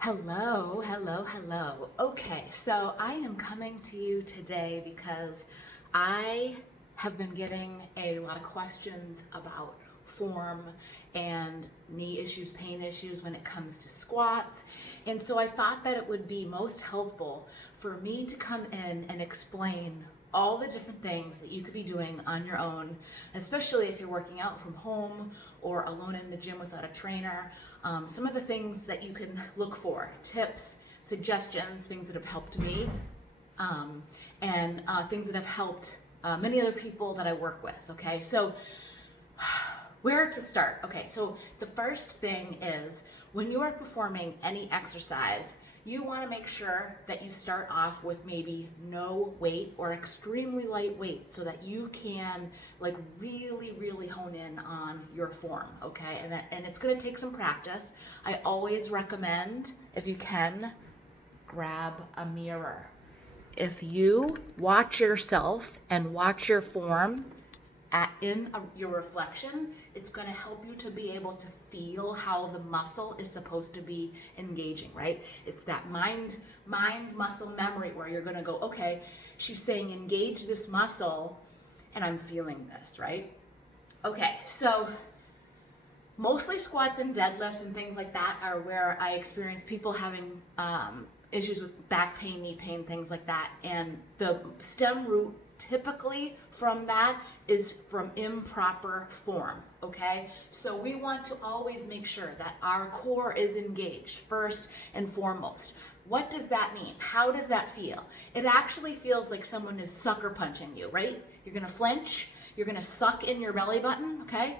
Hello, hello, hello. Okay, so I am coming to you today because I have been getting a lot of questions about form and knee issues, pain issues when it comes to squats. And so I thought that it would be most helpful for me to come in and explain all the different things that you could be doing on your own, especially if you're working out from home or alone in the gym without a trainer. Some of the things that you can look for, tips, suggestions, things that have helped me, and things that have helped many other people that I work with. Okay, so where to start? Okay, so the first thing is when you are performing any exercise, you want to make sure that you start off with maybe no weight or extremely light weight so that you can like really hone in on your form, okay? And it's going to take some practice. I always recommend, if you can, grab a mirror. If you watch yourself and watch your form your reflection, it's going to help you to be able to feel how the muscle is supposed to be engaging, right? It's that mind muscle memory where you're going to go, okay, she's saying engage this muscle and I'm feeling this, right? Okay, so mostly squats and deadlifts and things like that are where I experience people having issues with back pain, knee pain, things like that. And the stem root typically from that is from improper form, okay? So we want to always make sure that our core is engaged first and foremost. What does that mean? How does that feel? It actually feels like someone is sucker punching you, right? You're gonna flinch, you're gonna suck in your belly button, okay?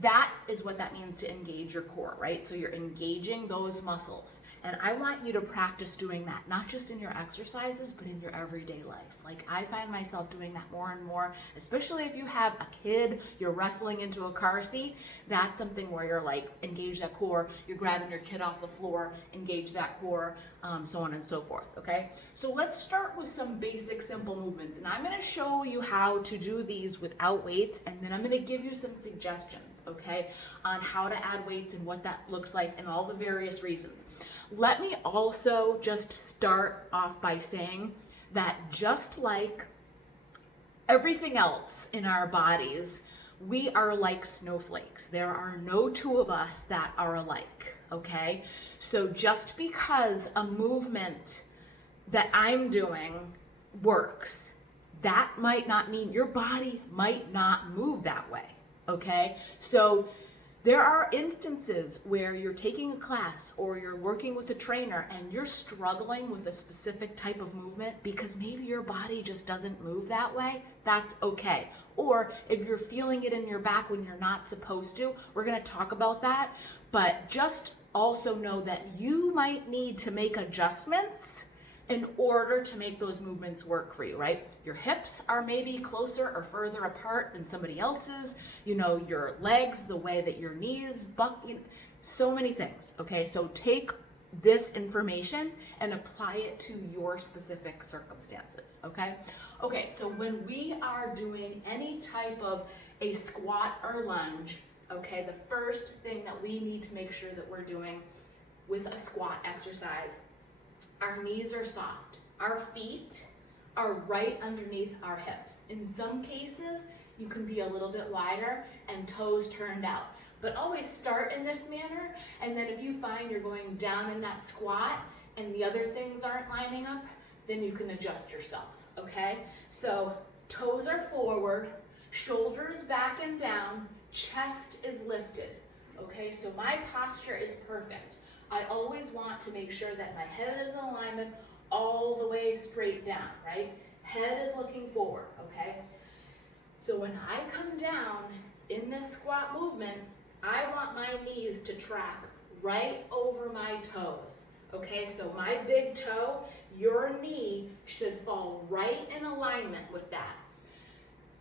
That is what that means to engage your core, right? So you're engaging those muscles. And I want you to practice doing that, not just in your exercises, but in your everyday life. Like I find myself doing that more and more, especially if you have a kid, you're wrestling into a car seat. That's something where you're like, engage that core, you're grabbing your kid off the floor, engage that core, so on and so forth, okay? So let's start with some basic simple movements. And I'm gonna show you how to do these without weights, and then I'm gonna give you some suggestions, okay, on how to add weights and what that looks like and all the various reasons. Let me also just start off by saying that just like everything else in our bodies, we are like snowflakes. There are no two of us that are alike, okay? So just because a movement that I'm doing works, that might not mean your body might not move that way, okay? So there are instances where you're taking a class or you're working with a trainer and you're struggling with a specific type of movement because maybe your body just doesn't move that way. That's okay. Or if you're feeling it in your back when you're not supposed to, we're going to talk about that. But just also know that you might need to make adjustments in order to make those movements work for you, right? Your hips are maybe closer or further apart than somebody else's, you know, your legs, the way that your knees buck, so many things, okay? So take this information and apply it to your specific circumstances, okay? Okay, so when we are doing any type of a squat or lunge, okay, the first thing that we need to make sure that we're doing with a squat exercise, our knees are soft. Our feet are right underneath our hips. In some cases, you can be a little bit wider and toes turned out. But always start in this manner, and then if you find you're going down in that squat and the other things aren't lining up, then you can adjust yourself, okay? So toes are forward, shoulders back and down, chest is lifted, okay? So my posture is perfect. I always want to make sure that my head is in alignment all the way straight down, right? Head is looking forward, okay? So when I come down in this squat movement, I want my knees to track right over my toes, okay? So my big toe, your knee should fall right in alignment with that.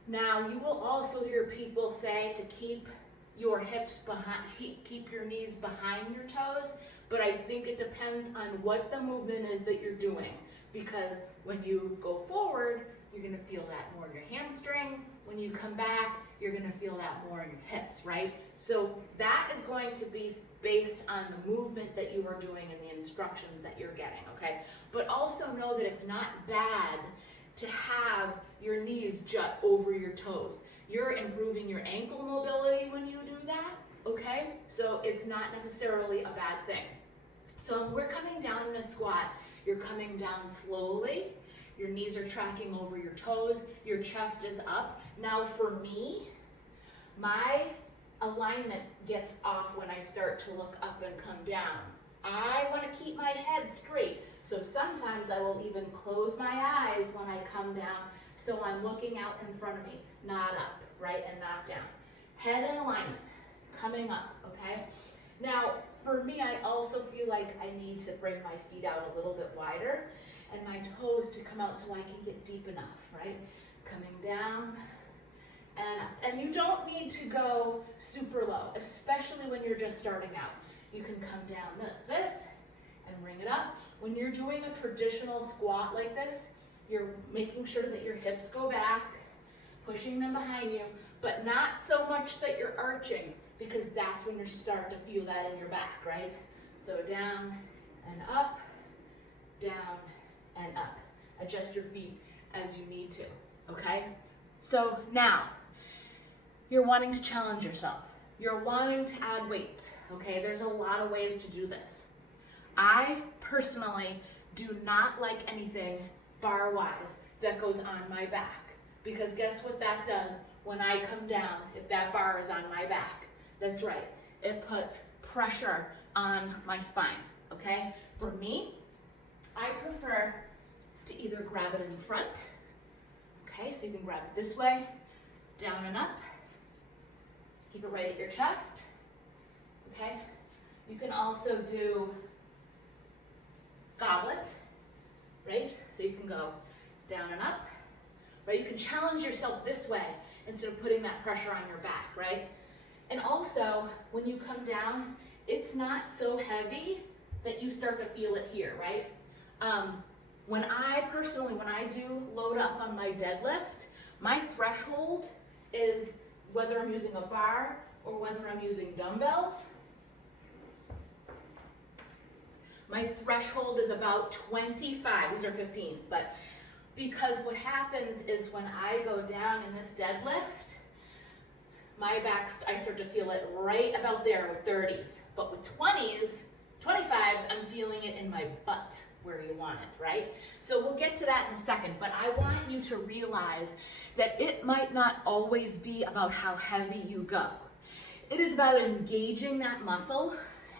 Now, you will also hear people say to keep your hips behind, keep your knees behind your toes, but I think it depends on what the movement is that you're doing, because when you go forward, you're gonna feel that more in your hamstring. When you come back, you're gonna feel that more in your hips, right? So that is going to be based on the movement that you are doing and the instruction. instructions that you're getting, okay? But also know that it's not bad to have your knees jut over your toes. You're improving your ankle mobility when you do that, okay? So it's not necessarily a bad thing. So when we're coming down in a squat, you're coming down slowly, your knees are tracking over your toes, your chest is up. Now for me, my alignment gets off when I start to look up and come down. I want to keep my head straight, so sometimes I will even close my eyes when I come down, so I'm looking out in front of me, not up, right, and not down. Head in alignment, coming up, okay? Now, for me, I also feel like I need to bring my feet out a little bit wider and my toes to come out so I can get deep enough, right? Coming down and up. And you don't need to go super low, especially when you're just starting out. You can come down like this and bring it up. When you're doing a traditional squat like this, you're making sure that your hips go back, pushing them behind you, but not so much that you're arching, because that's when you start to feel that in your back, right? So down and up, down and up. Adjust your feet as you need to, okay? So now, you're wanting to challenge yourself. You're wanting to add weights, okay? There's a lot of ways to do this. I personally do not like anything bar-wise that goes on my back, because guess what that does when I come down if that bar is on my back? That's right, it puts pressure on my spine, okay? For me, I prefer to either grab it in front, okay? So you can grab it this way, down and up. Keep it right at your chest, okay? You can also do goblet, right? So you can go down and up, right? You can challenge yourself this way instead of putting that pressure on your back, right? And also, when you come down, it's not so heavy that you start to feel it here, right? When I do load up on my deadlift, my threshold is whether I'm using a bar or whether I'm using dumbbells. My threshold is about 25, these are 15s, but because what happens is when I go down in this deadlift, my back, I start to feel it right about there with 30s, but with 20s, 25s, I'm feeling it in my butt where you want it, right? So we'll get to that in a second, but I want you to realize that it might not always be about how heavy you go. It is about engaging that muscle,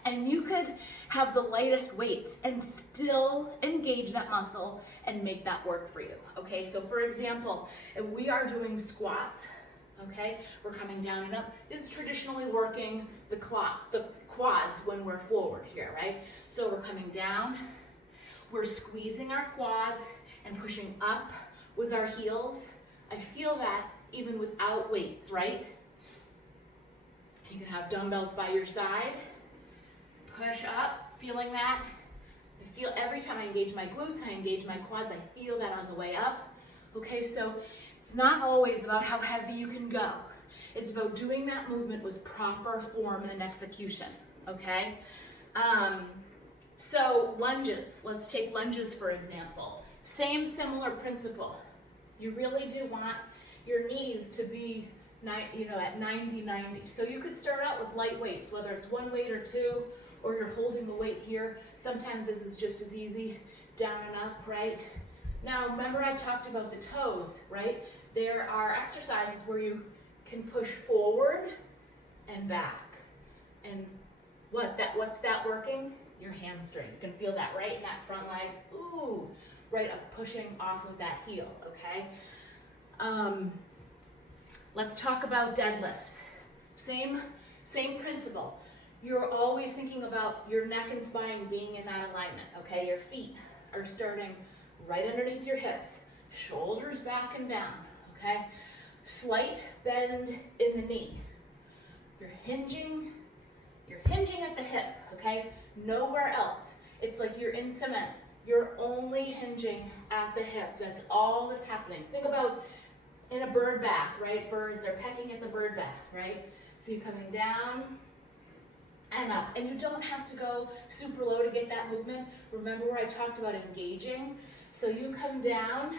and you could have the lightest weights and still engage that muscle and make that work for you, okay? So for example, if we are doing squats, okay, we're coming down and up. This is traditionally working the quads when we're forward here, right? So we're coming down, we're squeezing our quads and pushing up with our heels. I feel that even without weights, right? You can have dumbbells by your side, push up, feeling that. I feel every time I engage my glutes, I engage my quads, I feel that on the way up. Okay, so it's not always about how heavy you can go. It's about doing that movement with proper form and execution, okay? So lunges, let's take lunges for example. Same similar principle. You really do want your knees to be at 90-90. So you could start out with light weights, whether it's one weight or two, or you're holding the weight here. Sometimes this is just as easy, down and up, right? Now, remember I talked about the toes, right? There are exercises where you can push forward and back. And what's that working? Your hamstring. You can feel that right in that front leg. Ooh, right up, pushing off of that heel, okay? Let's talk about deadlifts. Same principle. You're always thinking about your neck and spine being in that alignment, okay? Your feet are starting right underneath your hips, shoulders back and down, okay? Slight bend in the knee. You're hinging at the hip, okay? Nowhere else. It's like you're in cement. You're only hinging at the hip. That's all that's happening. Think about in a bird bath, right? Birds are pecking at the bird bath, right? So you're coming down, and up. And you don't have to go super low to get that movement. Remember where I talked about engaging? So you come down,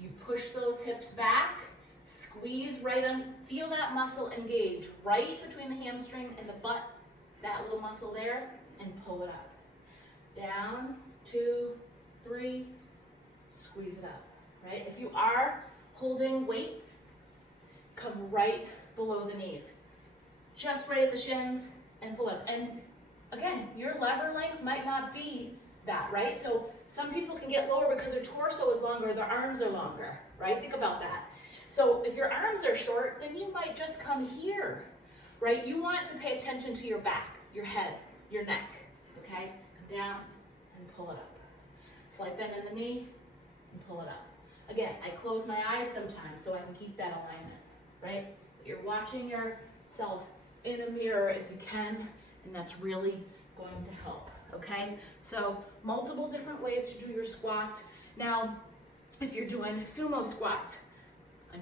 you push those hips back, squeeze right on, feel that muscle engage right between the hamstring and the butt, that little muscle there, and pull it up. Down, 2, 3, squeeze it up, right? If you are holding weights, come right below the knees. Just right at the shins and pull up. And again, your lever length might not be that, right? So some people can get lower because their torso is longer, their arms are longer, right? Think about that. So if your arms are short, then you might just come here, right? You want to pay attention to your back, your head, your neck, okay? Come down and pull it up. Slight bend in the knee and pull it up. Again, I close my eyes sometimes so I can keep that alignment, right? You're watching yourself in a mirror if you can, and that's really going to help, okay? So multiple different ways to do your squats. Now, if you're doing sumo squats,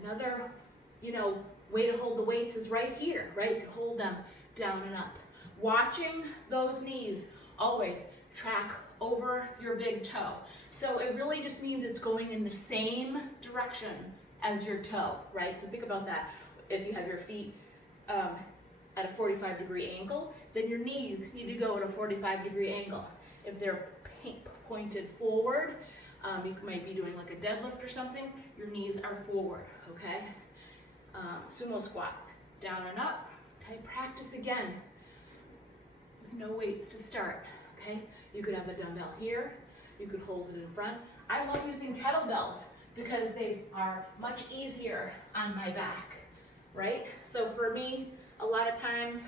another, way to hold the weights is right here, right? You can hold them down and up. Watching those knees, always track over your big toe. So it really just means it's going in the same direction as your toe, right? So think about that. If you have your feet at a 45-degree angle, then your knees need to go at a 45-degree angle. If they're pointed forward, you might be doing like a deadlift or something, your knees are forward, okay? Sumo squats, down and up. Okay, practice again with no weights to start, okay? You could have a dumbbell here, you could hold it in front. I love using kettlebells because they are much easier on my back, right? So for me, a lot of times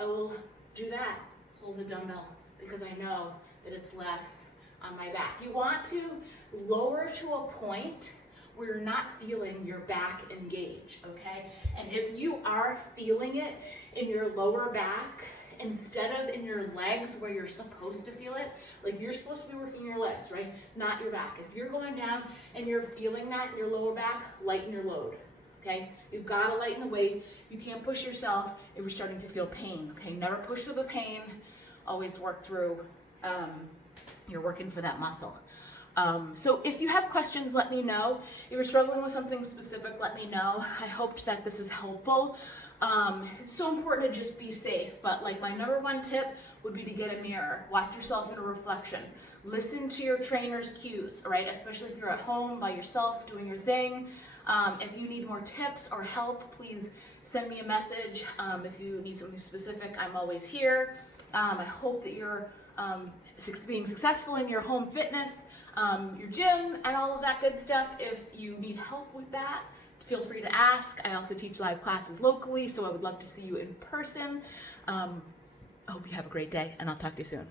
I will do that, hold a dumbbell, because I know that it's less on my back. You want to lower to a point where you're not feeling your back engage, okay? And if you are feeling it in your lower back, instead of in your legs where you're supposed to feel it, like you're supposed to be working your legs, right? Not your back. If you're going down and you're feeling that in your lower back, lighten your load, okay? You've got to lighten the weight. You can't push yourself if you're starting to feel pain, okay? Never push through the pain. Always work through, you're working for that muscle. So if you have questions, let me know. If you're struggling with something specific, let me know. I hoped that this is helpful. It's so important to just be safe, but like my number one tip would be to get a mirror. Watch yourself in a reflection. Listen to your trainer's cues, all right? Especially if you're at home by yourself doing your thing. If you need more tips or help, please send me a message. If you need something specific, I'm always here. I hope that you're being successful in your home fitness, your gym, and all of that good stuff. If you need help with that, feel free to ask. I also teach live classes locally, so I would love to see you in person. I hope you have a great day, and I'll talk to you soon.